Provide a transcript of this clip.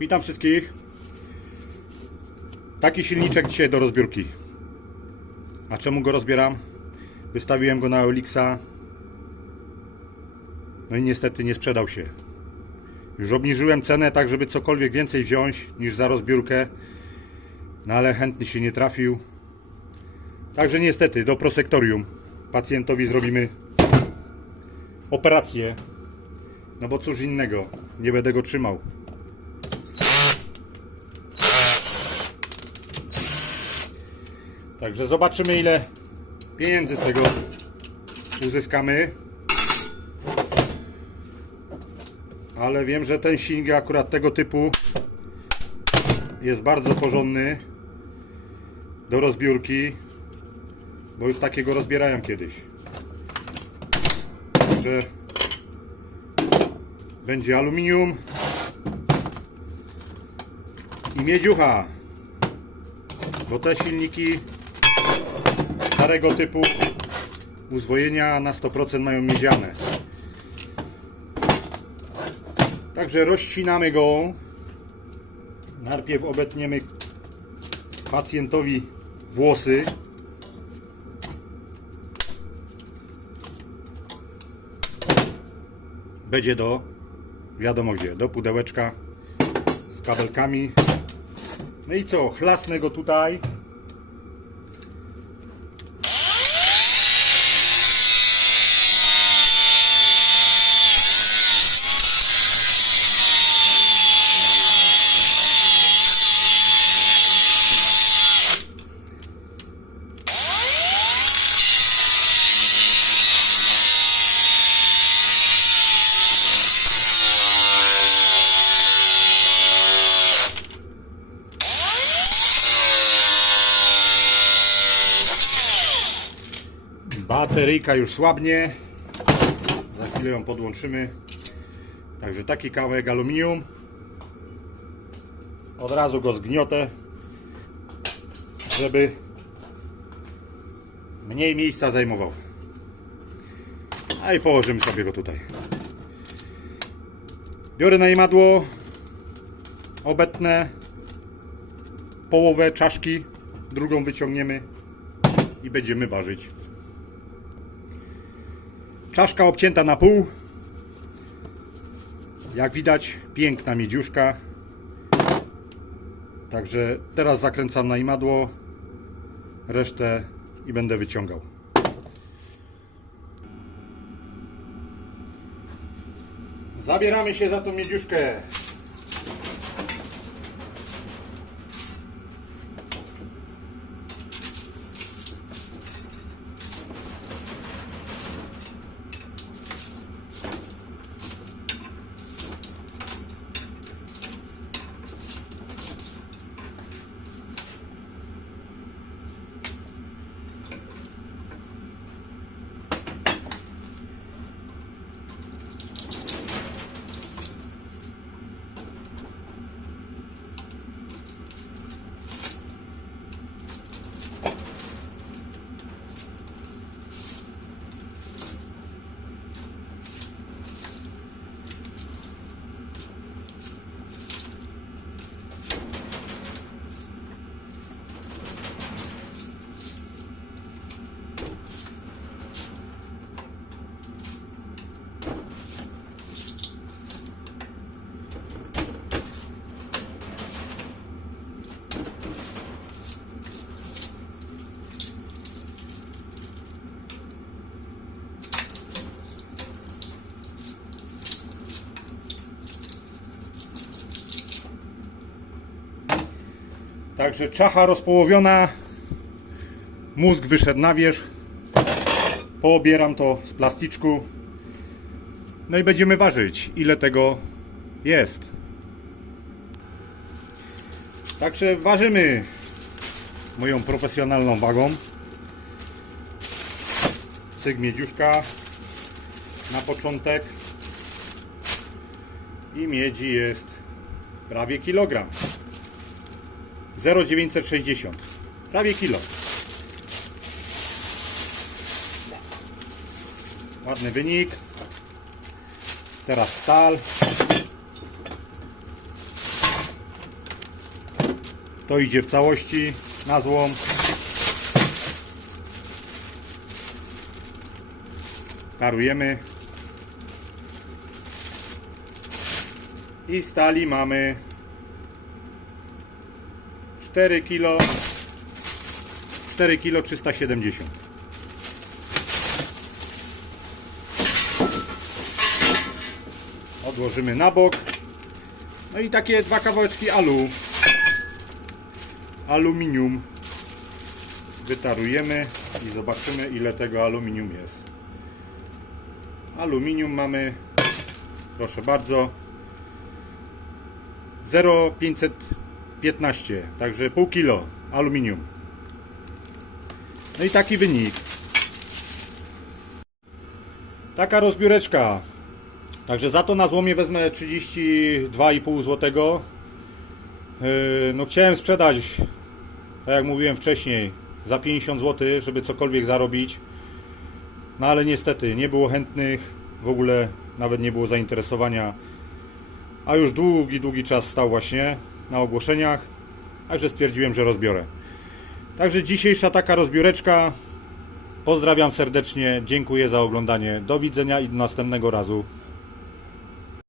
Witam wszystkich. Taki silniczek dzisiaj do rozbiórki. A czemu go rozbieram? Wystawiłem go na Elixa. No i niestety nie sprzedał się. Już obniżyłem cenę tak, żeby cokolwiek więcej wziąć niż za rozbiórkę. No ale chętny się nie trafił. Także niestety do prosektorium pacjentowi zrobimy operację. No bo cóż innego, nie będę go trzymał. Także zobaczymy ile pieniędzy z tego uzyskamy. Ale wiem, że ten silnik akurat tego typu jest bardzo porządny do rozbiórki, bo już takiego rozbierałem kiedyś. Także będzie aluminium i miedziucha, bo te silniki starego typu uzwojenia na 100% mają miedziane. Także rozcinamy go. Najpierw obetniemy pacjentowi włosy. Będzie do, wiadomo gdzie, do pudełeczka z kabelkami. No i co, chlasnę go tutaj. Bateryjka już słabnie. Za chwilę ją podłączymy. Także taki kawałek aluminium. Od razu go zgniotę, żeby mniej miejsca zajmował. A i położymy sobie go tutaj. Biorę najmadło, obetnę połowę czaszki, drugą wyciągniemy i będziemy ważyć. Czaszka obcięta na pół. Jak widać, piękna miedziuszka. Także teraz zakręcam na imadło resztę i będę wyciągał. Zabieramy się za tą miedziuszkę. Także czacha rozpołowiona. Mózg wyszedł na wierzch. Poobieram to z plasticzku. No i będziemy ważyć, ile tego jest. Także ważymy moją profesjonalną wagą. Cyk miedziuszka na początek. I miedzi jest prawie kilogram. 0,960. Prawie kilo. Ładny wynik. Teraz stal. To idzie w całości na złom. Tarujemy. I stali mamy 4 kg 4 kg 370 Odłożymy na bok. No i takie dwa kawałeczki alu. Aluminium. Wytarujemy i zobaczymy ile tego aluminium jest. Aluminium mamy, proszę bardzo, 0,515, także pół kilo aluminium. No i taki wynik. Taka rozbióreczka. Także za to na złomie wezmę 32,5 zł. Yy, No chciałem sprzedać, tak jak mówiłem wcześniej, za 50 zł, żeby cokolwiek zarobić. No ale niestety nie było chętnych, w ogóle nawet nie było zainteresowania. A już długi, długi czas stał właśnie na ogłoszeniach, także stwierdziłem, że rozbiorę. Także dzisiejsza taka rozbióreczka. Pozdrawiam serdecznie, dziękuję za oglądanie. Do widzenia i do następnego razu.